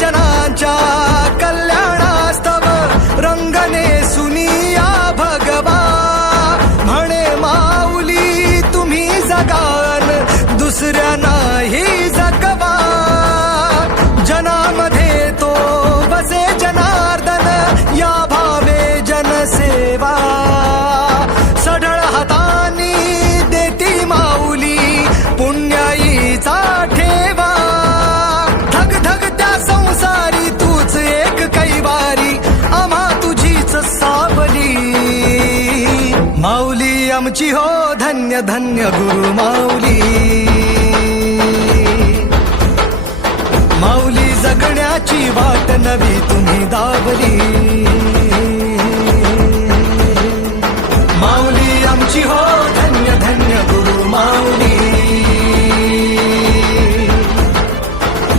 जनाच्या कल्याणास्तव रंगने सुनिया भगवा म्हणे माऊली तुम्ही जगान दुसऱ्या नाही जगवा जनामध्ये तो बसे जनार्दन या भावे जनसेवा सढळ हातानी देती माऊली पुण्याईचा ठेवा धग धग त्या संसारी तूच एक कैवारी आम्हा तुझीच सावली माऊली आमची हो धन्य धन्य गुरु माऊली माऊली जगण्याची वाट नवी तुम्ही दावली माऊली आमची हो